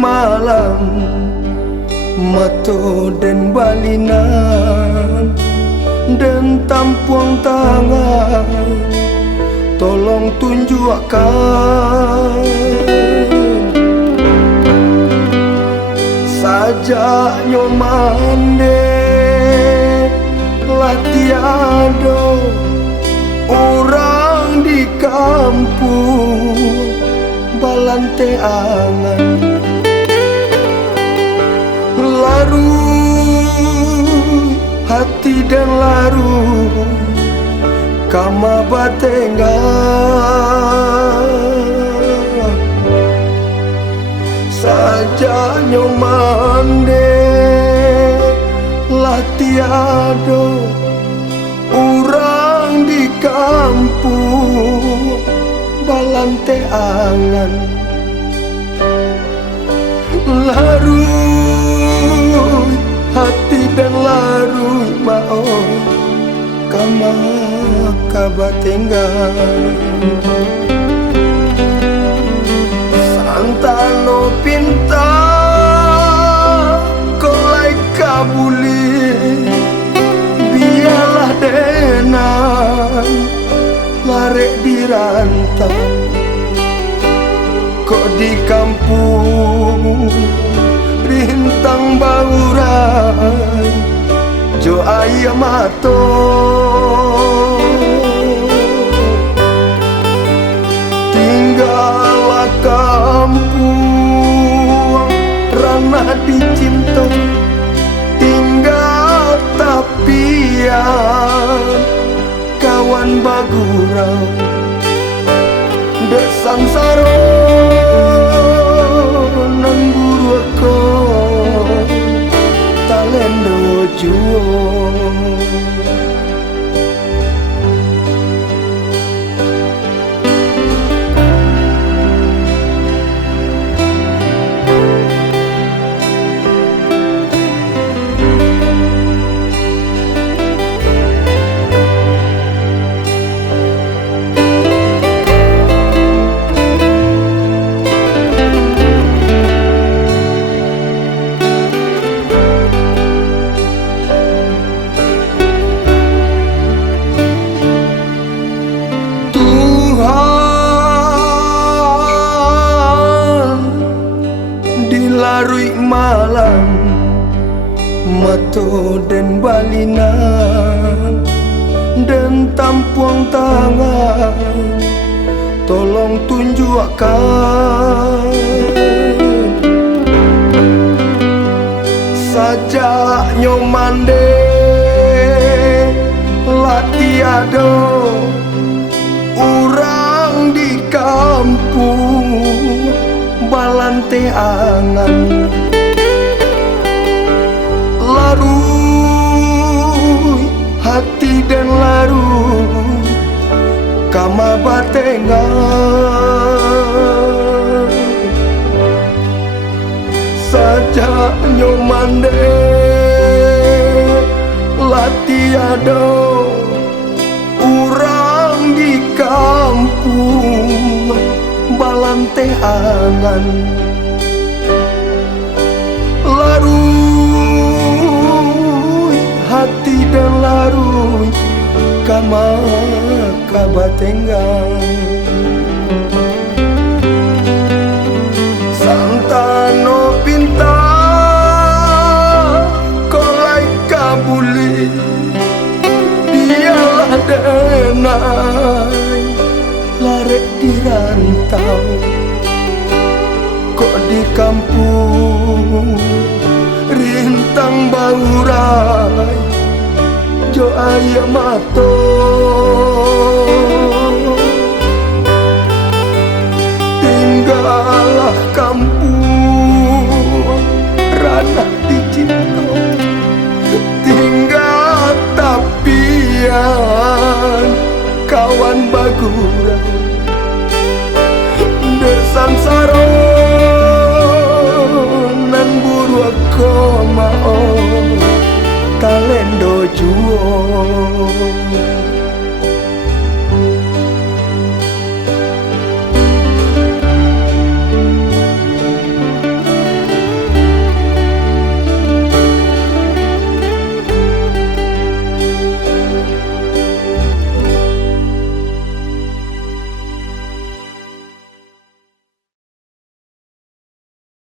malam Mato dan balinan dan tampuang tangan, tolong tunjukkan saja nyomande latiado orang di kampung balante angan larut hati dan larut kama batenga saja nyomande latiado orang di kampung balante angan larut hati dan larut mau kama kabatenga santano pinta kolai kabuli biarlah denang larek di rantau kok di kampung rintang baurai jo ayam mato tinggallah kampung ranah dicinta tinggal tapian kawan bagurau dek sangsaro nang buru ko talendo juo larui malam Mato dan balinan dan tampuang tangan, tolong tunjukkan saja nyomande latiado orang di kampung balante angan larut hati dan larut kama batenga saja nyomande latiado orang di kampung balante angan larut hati dan larut kama kabatengang santano pinta kolai kabuli dialah denai larek di rantau kok di kampung rintang baurai jo ayam mato tinggallah kampung ranah dicinta tinggal tapian kawan bagurau desan saro nan buru aku mau